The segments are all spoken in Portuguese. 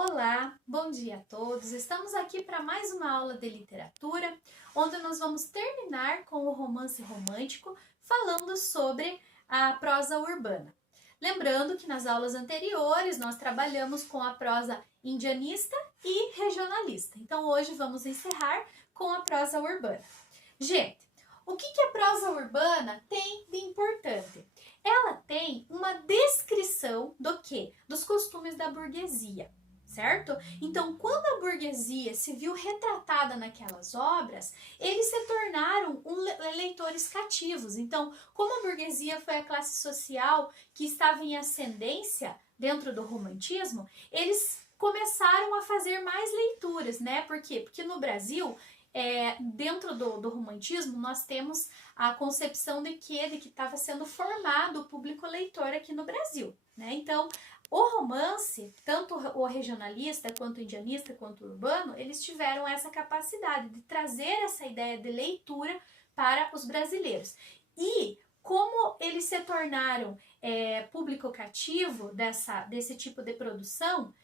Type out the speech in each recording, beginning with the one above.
Olá, bom dia a todos. Estamos aqui para mais uma aula de literatura, onde nós vamos terminar com o romance romântico, falando sobre a prosa urbana. Lembrando que nas aulas anteriores nós trabalhamos com a prosa indianista e regionalista. Então hoje vamos encerrar com a prosa urbana. Gente, o que a prosa urbana tem de importante? Ela tem uma descrição do quê? Dos costumes da burguesia. Certo? Então, quando a burguesia se viu retratada naquelas obras, eles se tornaram leitores cativos. Então, como a burguesia foi a classe social que estava em ascendência dentro do romantismo, eles começaram a fazer mais leituras, né? Por quê? Porque no Brasil, dentro do romantismo, nós temos a concepção de que estava sendo formado o público leitor aqui no Brasil, né? Então, o romance, tanto o regionalista, quanto o indianista, quanto o urbano, eles tiveram essa capacidade de trazer essa ideia de leitura para os brasileiros. E como eles se tornaram público cativo desse tipo de produção,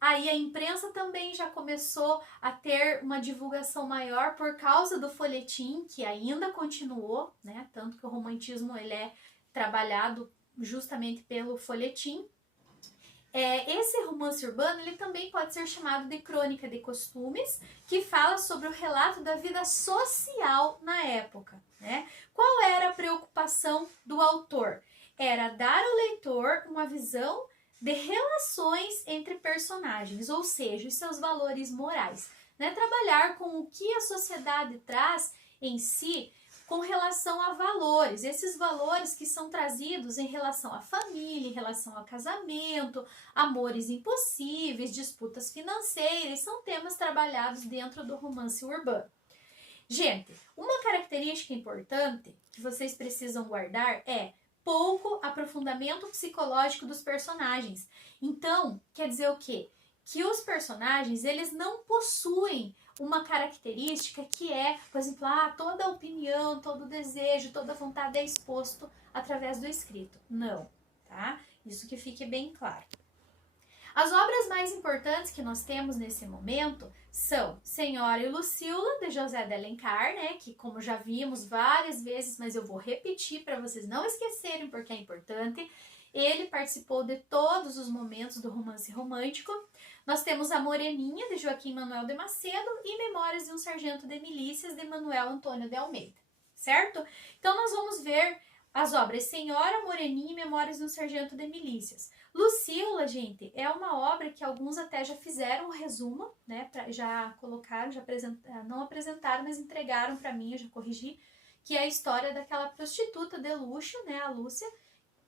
aí a imprensa também já começou a ter uma divulgação maior por causa do folhetim, que ainda continuou, né? Tanto que o romantismo ele é trabalhado justamente pelo folhetim. Esse romance urbano ele também pode ser chamado de crônica de costumes, que fala sobre o relato da vida social na época, né? Qual era a preocupação do autor? Era dar ao leitor uma visão de relações entre personagens, ou seja, os seus valores morais, né? Trabalhar com o que a sociedade traz em si com relação a valores, esses valores que são trazidos em relação à família, em relação ao casamento, amores impossíveis, disputas financeiras, são temas trabalhados dentro do romance urbano. Gente, uma característica importante que vocês precisam guardar é pouco aprofundamento psicológico dos personagens. Então, quer dizer o quê? Que os personagens, eles não possuem uma característica que é, por exemplo, toda a opinião, todo o desejo, toda a vontade é exposto através do escrito. Não, tá? Isso que fique bem claro. As obras mais importantes que nós temos nesse momento são Senhora e Lucila, de José de Alencar, né? Que como já vimos várias vezes, mas eu vou repetir para vocês não esquecerem porque é importante. Ele participou de todos os momentos do romance romântico. Nós temos A Moreninha, de Joaquim Manuel de Macedo, e Memórias de um Sargento de Milícias, de Manuel Antônio de Almeida, certo? Então, nós vamos ver as obras Senhora, Moreninha e Memórias de um Sargento de Milícias. Lucila, gente, é uma obra que alguns até já fizeram um resumo, né? Já colocaram, não apresentaram, mas entregaram para mim, eu já corrigi, que é a história daquela prostituta de luxo, né? A Lúcia,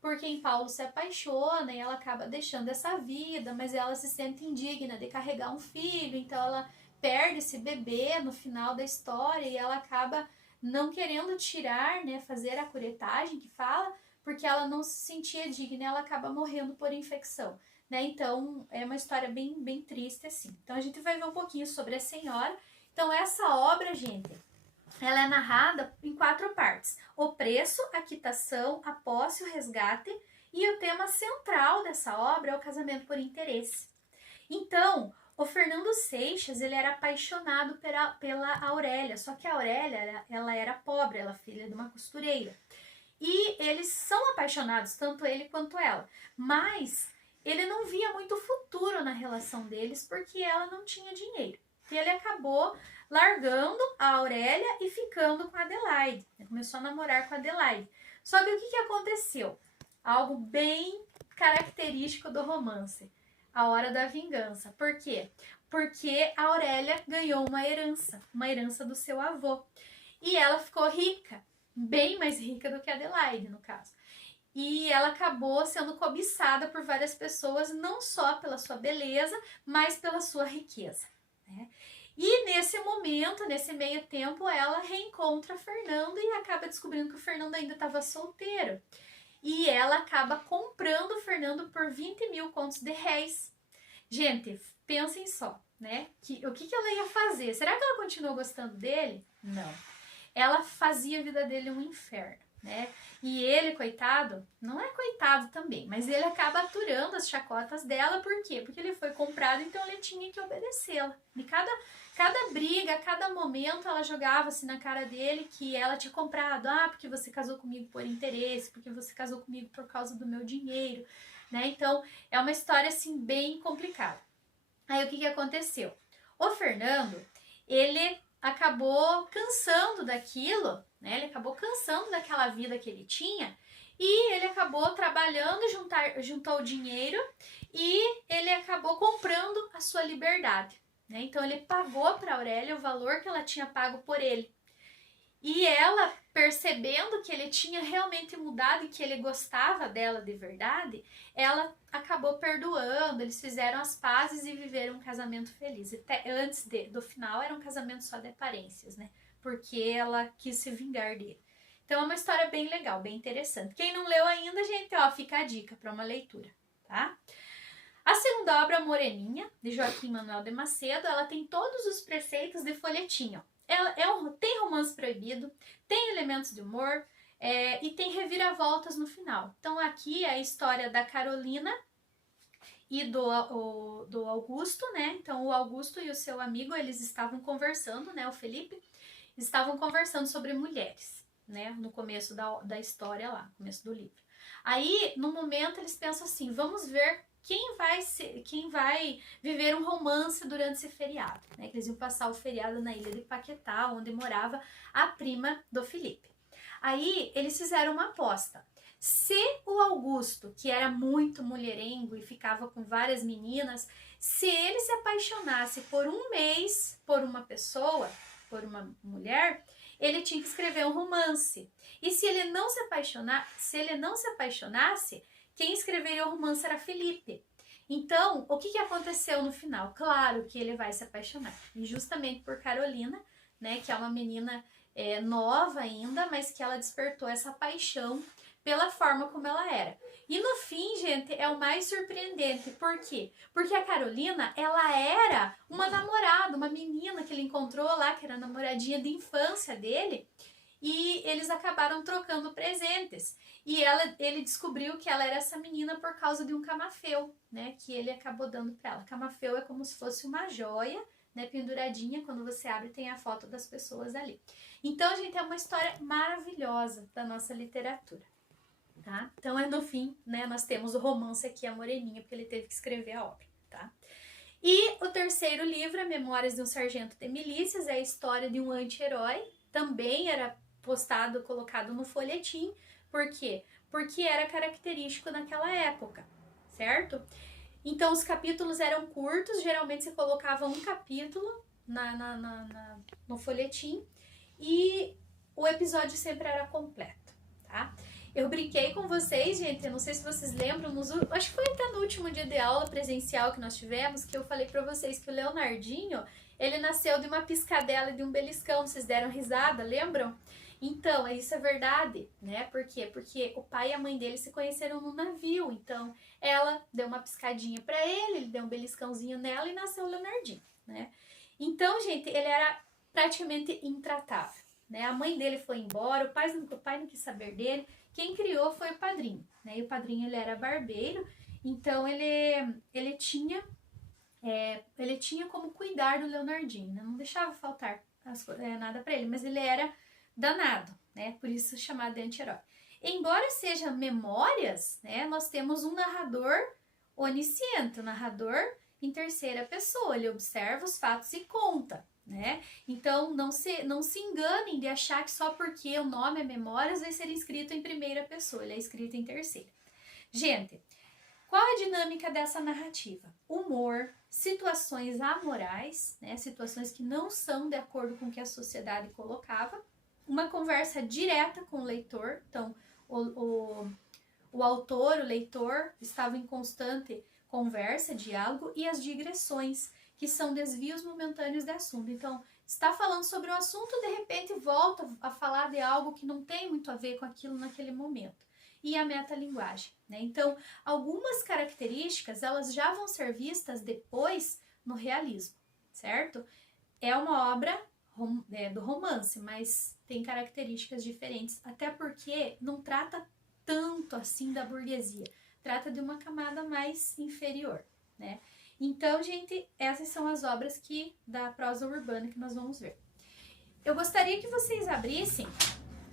por quem Paulo se apaixona e ela acaba deixando essa vida, mas ela se sente indigna de carregar um filho, então ela perde esse bebê no final da história e ela acaba não querendo tirar, né, fazer a curetagem que fala, porque ela não se sentia digna e ela acaba morrendo por infecção, né? Então é uma história bem, bem triste assim. Então a gente vai ver um pouquinho sobre a senhora. Então essa obra, gente, ela é narrada em 4 partes: o preço, a quitação, a posse, o resgate, e o tema central dessa obra é o casamento por interesse. Então, o Fernando Seixas, ele era apaixonado pela Aurélia, só que a Aurélia, ela era pobre, ela é filha de uma costureira. E eles são apaixonados, tanto ele quanto ela, mas ele não via muito futuro na relação deles porque ela não tinha dinheiro. E ele acabou largando a Aurélia e ficando com a Adelaide. Ele começou a namorar com a Adelaide. Só que o que aconteceu? Algo bem característico do romance. A hora da vingança. Por quê? Porque a Aurélia ganhou uma herança do seu avô. E ela ficou rica, bem mais rica do que a Adelaide, no caso. E ela acabou sendo cobiçada por várias pessoas, não só pela sua beleza, mas pela sua riqueza, né? E nesse momento, nesse meio tempo, ela reencontra Fernando e acaba descobrindo que o Fernando ainda estava solteiro. E ela acaba comprando o Fernando por 20 mil contos de réis. Gente, pensem só, né? O que ela ia fazer? Será que ela continuou gostando dele? Não. Ela fazia a vida dele um inferno. né? E ele, coitado, não é coitado também, mas ele acaba aturando as chacotas dela, por quê? Porque ele foi comprado, então ele tinha que obedecê-la. E cada briga, cada momento ela jogava assim na cara dele que ela tinha comprado, porque você casou comigo por interesse, porque você casou comigo por causa do meu dinheiro, né? Então é uma história assim bem complicada. Aí o que aconteceu? O Fernando, ele acabou cansando daquilo, né? Ele acabou cansando daquela vida que ele tinha e ele acabou trabalhando, juntou o dinheiro e ele acabou comprando a sua liberdade, né? Então ele pagou para Aurélia o valor que ela tinha pago por ele. E ela, percebendo que ele tinha realmente mudado e que ele gostava dela de verdade, ela acabou perdoando, eles fizeram as pazes e viveram um casamento feliz. Até antes do final era um casamento só de aparências, né? Porque ela quis se vingar dele. Então é uma história bem legal, bem interessante. Quem não leu ainda, gente, ó, fica a dica para uma leitura, tá? A segunda obra, Moreninha, de Joaquim Manuel de Macedo, ela tem todos os preceitos de folhetim, ó. Ela tem romance proibido, tem elementos de humor e tem reviravoltas no final. Então aqui é a história da Carolina e do Augusto, né? Então o Augusto e o seu amigo, eles estavam conversando, né? O Felipe, estavam conversando sobre mulheres, né? No começo da história lá, no começo do livro. Aí, no momento, eles pensam assim, vamos ver quem vai viver um romance durante esse feriado, né? Que eles iam passar o feriado na ilha de Paquetá, onde morava a prima do Felipe. Aí eles fizeram uma aposta. Se o Augusto, que era muito mulherengo e ficava com várias meninas, se ele se apaixonasse por um mês por uma pessoa, por uma mulher, ele tinha que escrever um romance. E se ele não se apaixonasse, quem escreveria o romance era Felipe. Então, o que aconteceu no final? Claro que ele vai se apaixonar. E justamente por Carolina, né, que é uma menina nova ainda, mas que ela despertou essa paixão pela forma como ela era. E no fim, gente, é o mais surpreendente. Por quê? Porque a Carolina, ela era uma namorada, uma menina que ele encontrou lá, que era a namoradinha de infância dele, e eles acabaram trocando presentes. E ele descobriu que ela era essa menina por causa de um camafeu, né, que ele acabou dando para ela. Camafeu é como se fosse uma joia, né, penduradinha, quando você abre tem a foto das pessoas ali. Então, gente, é uma história maravilhosa da nossa literatura. Tá? Então, no fim, né, nós temos o romance aqui, a Moreninha, porque ele teve que escrever a obra, tá? E o terceiro livro é Memórias de um Sargento de Milícias, é a história de um anti-herói, também era colocado no folhetim, por quê? Porque era característico naquela época, certo? Então, os capítulos eram curtos, geralmente se colocava um capítulo no folhetim, e o episódio sempre era completo, tá? Eu brinquei com vocês, gente, eu não sei se vocês lembram, acho que foi até no último dia de aula presencial que nós tivemos, que eu falei pra vocês que o Leonardinho, ele nasceu de uma piscadela e de um beliscão, vocês deram risada, lembram? Então, isso é verdade, né? Por quê? Porque o pai e a mãe dele se conheceram no navio, então ela deu uma piscadinha pra ele deu um beliscãozinho nela e nasceu o Leonardinho, né? Então, gente, ele era praticamente intratável, né? A mãe dele foi embora, o pai não quis saber dele, quem criou foi o padrinho, né? E o padrinho, ele era barbeiro, então ele tinha como cuidar do Leonardinho, né? Não deixava faltar nada para ele, mas ele era danado, né? Por isso chamado de anti-herói. Embora seja memórias, né? Nós temos um narrador onisciente, um narrador em terceira pessoa, ele observa os fatos e conta, né? Então não se enganem de achar que só porque o nome é Memórias vai ser escrito em primeira pessoa, ele é escrito em terceira. Gente, qual é a dinâmica dessa narrativa? Humor, situações amorais, né? Situações que não são de acordo com o que a sociedade colocava, uma conversa direta com o leitor, então o autor, o leitor, estava em constante conversa, diálogo, e as digressões, que são desvios momentâneos de assunto. Então, está falando sobre um assunto, de repente volta a falar de algo que não tem muito a ver com aquilo naquele momento. E a metalinguagem, né? Então, algumas características, elas já vão ser vistas depois no realismo, certo? É uma obra do romance, mas tem características diferentes, até porque não trata tanto assim da burguesia, trata de uma camada mais inferior, né? Então, gente, essas são as obras da prosa urbana que nós vamos ver. Eu gostaria que vocês abrissem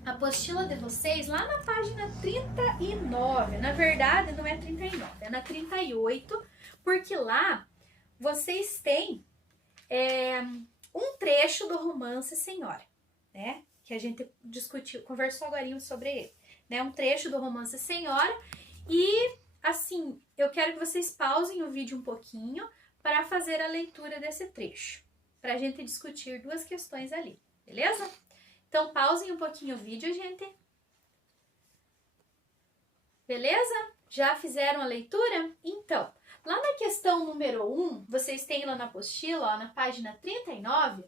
a apostila de vocês lá na página 39. Na verdade, não é 39, é na 38, porque lá vocês têm um trecho do romance Senhora, né? Que a gente conversou agora sobre ele, né? Um trecho do romance Senhora. E, assim, eu quero que vocês pausem o vídeo um pouquinho para fazer a leitura desse trecho, para a gente discutir duas questões ali, beleza? Então, pausem um pouquinho o vídeo, gente. Beleza? Já fizeram a leitura? Então, lá na questão número 1, vocês têm lá na apostila, ó, na página 39,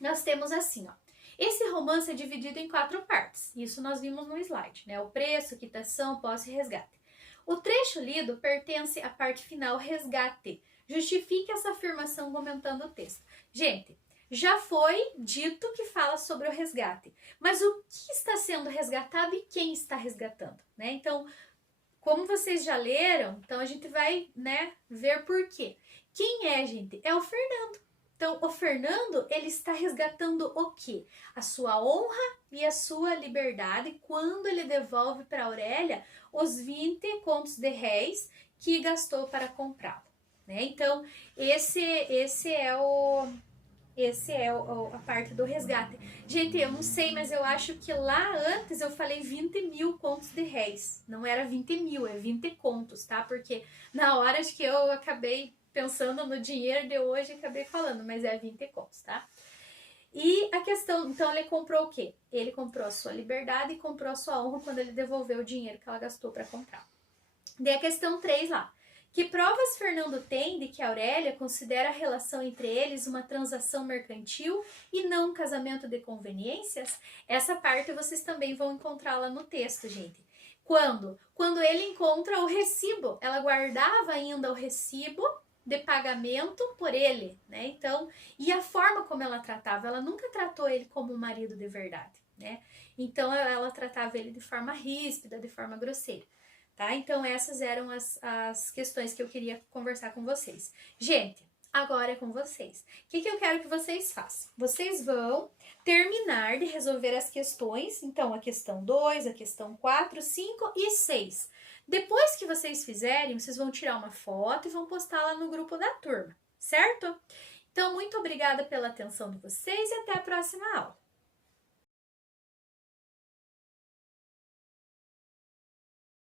nós temos assim, ó. Esse romance é dividido em 4 partes. Isso nós vimos no slide, né? O preço, quitação, posse e resgate. O trecho lido pertence à parte final, resgate. Justifique essa afirmação comentando o texto. Gente, já foi dito que fala sobre o resgate, mas o que está sendo resgatado e quem está resgatando, né? Então, como vocês já leram, então a gente vai, né, ver por quê. Quem é, gente? É o Fernando. Então, o Fernando, ele está resgatando o quê? A sua honra e a sua liberdade quando ele devolve para Aurélia os 20 contos de réis que gastou para comprá-lo, né? Então, esse é a parte do resgate. Gente, eu não sei, mas eu acho que lá antes eu falei 20 mil contos de réis. Não era 20 mil, é 20 contos, tá? Porque na hora que eu acabei pensando no dinheiro de hoje, acabei falando, mas é 20 contos, tá? E a questão, então ele comprou o quê? Ele comprou a sua liberdade e comprou a sua honra quando ele devolveu o dinheiro que ela gastou para comprar. Daí a questão 3 lá. Que provas Fernando tem de que Aurélia considera a relação entre eles uma transação mercantil e não um casamento de conveniências? Essa parte vocês também vão encontrar lá no texto, gente. Quando? Quando ele encontra o recibo. Ela guardava ainda o recibo de pagamento por ele, né? Então, e a forma como ela tratava, ela nunca tratou ele como um marido de verdade, né? Então, ela tratava ele de forma ríspida, de forma grosseira. Tá? Então, essas eram as questões que eu queria conversar com vocês. Gente, agora é com vocês. O que eu quero que vocês façam? Vocês vão terminar de resolver as questões. Então, a questão 2, a questão 4, 5 e 6. Depois que vocês fizerem, vocês vão tirar uma foto e vão postar lá no grupo da turma, certo? Então, muito obrigada pela atenção de vocês e até a próxima aula.